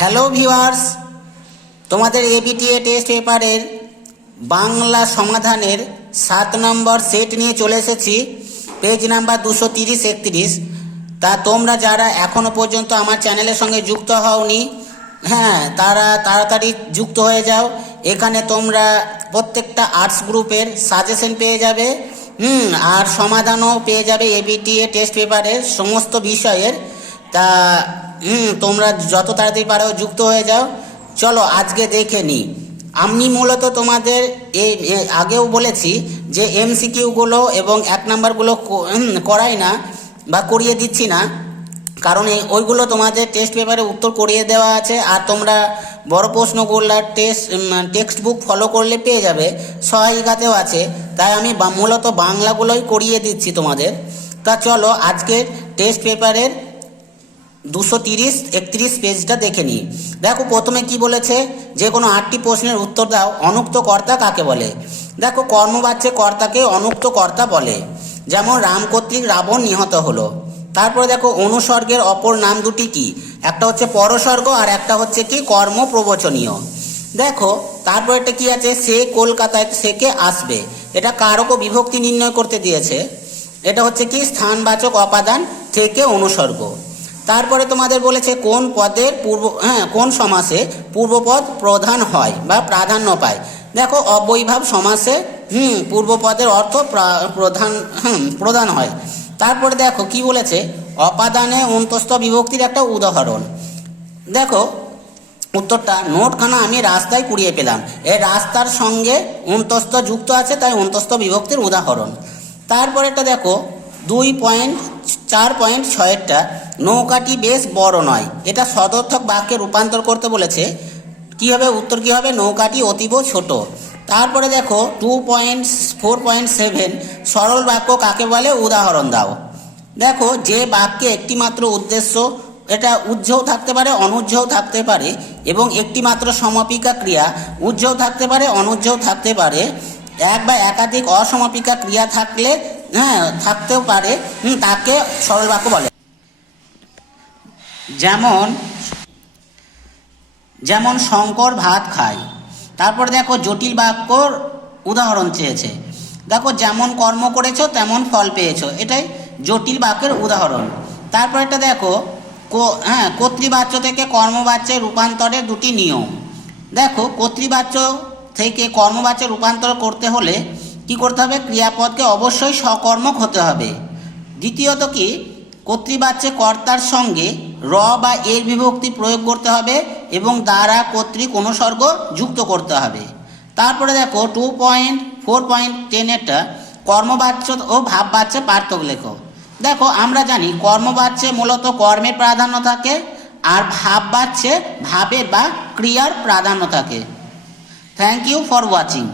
Hello viewers তোমাদের ABTA test পেপারের বাংলা সমাধানের সাত নম্বর সেট নিয়ে চলে এসেছি। পেজ নাম্বার দুশো তিরিশ, একত্রিশ। তা তোমরা যারা এখনও পর্যন্ত আমার চ্যানেলের সঙ্গে যুক্ত হওনি হ্যাঁ তারা তাড়াতাড়ি যুক্ত হয়ে যাও। এখানে তোমরা প্রত্যেকটা আর্টস গ্রুপের সাজেশন পেয়ে যাবে। হুম, আর সমাধানও পেয়ে যাবে এবিটিএ টেস্ট পেপারের সমস্ত বিষয়ের। তা তোমরা যত তাড়াতাড়ি পারো যুক্ত হয়ে যাও। চলো, আজকে দেখে নিই আমি মূলত তোমাদের এই আগেও বলেছি যে এমসিকিউগুলো এবং এক নাম্বারগুলো করাই না বা করিয়ে দিচ্ছি না। কারণ এই, ওইগুলো তোমাদের টেস্ট পেপারে উত্তর করিয়ে দেওয়া আছে আর তোমরা বড় প্রশ্নগুলোর টেস্ট টেক্সট বুক ফলো করলে পেয়ে যাবে। সহায়িকাতেও আছে। তাই আমি মূলত বাংলাগুলোই করিয়ে দিচ্ছি তোমাদের। তা চলো, আজকের টেস্ট পেপারের দুশো তিরিশ, একত্রিশ পেজটা দেখে নিই। দেখো প্রথমে কি বলেছে? যে কোনো আটটি প্রশ্নের উত্তর দাও অনুক্ত কর্তা কাকে বলে? দেখো কর্মবাচ্যে কর্তাকে অনুক্ত কর্তা বলে। যেমন রাম কর্তৃক রাবণ নিহত হলো। তারপরে দেখো অনুসর্গের অপর নাম দুটি কি? একটা হচ্ছে পরসর্গ আর একটা হচ্ছে কি? কর্ম প্রবচনীয় দেখো তারপর এটা কি আছে? সে কলকাতায় থেকে আসবে? এটা কারক বিভক্তি নির্ণয় করতে দিয়েছে। এটা হচ্ছে কি? স্থানবাচক অপাদান থেকে অনুসর্গ। তারপরে তোমাদের বলেছে কোন পদের পূর্ব হ্যাঁ কোন সমাসে পূর্বপদ প্রধান হয় বা প্রাধান্য পায়? দেখো, অবৈভাব সমাসে, হুম, পূর্বপদের অর্থ প্রধান, হুম, প্রধান হয়। তারপরে দেখো, কি বলেছে? অপাদানে অন্তস্থ বিভক্তির একটা উদাহরণ। দেখো, উত্তরটা, নোটখানা আমি রাস্তায় কুড়িয়ে পেলাম। এ রাস্তার সঙ্গে অন্তস্থ যুক্ত আছে, তাই অন্তস্থ বিভক্তির উদাহরণ। তারপরেটা দেখো, দুই পয়েন্ট চার পয়েন্ট ছয়েরটা। নৌকাটি বেশ বড় নয়। এটা সদর্থক বাক্যে রূপান্তর করতে বলেছে। কী হবে উত্তর কী হবে? নৌকাটি অতীব ছোট। তারপরে দেখো, two point four point seven, সরল বাক্য কাকে বলে? উদাহরণ দাও। দেখো, যে বাক্যে একটিমাত্র উদ্দেশ্য, এটা উজ্জ্বল থাকতে পারে, অনুজ্জ্বল থাকতে পারে, এবং একটিমাত্র সমাপিকা ক্রিয়া উজ্জ্বল থাকতে পারে, অনুজ্জ্বল থাকতে পারে। এক বা একাধিক অসমাপিকা ক্রিয়া থাকলে হ্যাঁ থাকতেও পারে। তাকে সরল বাক্য বলে। যেমন যেমন শঙ্কর ভাত খায়, তারপর দেখো জটিল বাক্যর উদাহরণ চেয়েছে। দেখো, যেমন কর্ম করেছ, তেমন ফল পেয়েছ। এটাই জটিল বাক্যের উদাহরণ। তারপর এটা দেখো হ্যাঁ কর্তৃবাচ্য থেকে কর্মবাচ্যে রূপান্তরের দুটি নিয়ম। দেখো, কর্তৃবাচ্য থেকে কর্মবাচ্যে রূপান্তর করতে হলে কি করতে হবে? ক্রিয়াপদকে অবশ্যই সকর্মক হতে হবে। দ্বিতীয়ত কি? কর্তৃবাচ্যে কর্তার সঙ্গে র বা এর বিভক্তি প্রয়োগ করতে হবে এবং দ্বারা কর্তৃক অনুসর্গ যুক্ত করতে হবে। তারপরে দেখো টু পয়েন্ট ফোর পয়েন্ট টেনেরটা কর্মবাচ্য ও ভাববাচ্যে পার্থক্য লেখো। দেখো, আমরা জানি কর্মবাচ্যে মূলত কর্মের প্রাধান্য থাকে আর ভাববাচ্যে ভাবের বা ক্রিয়ার প্রাধান্য থাকে। Thank you for watching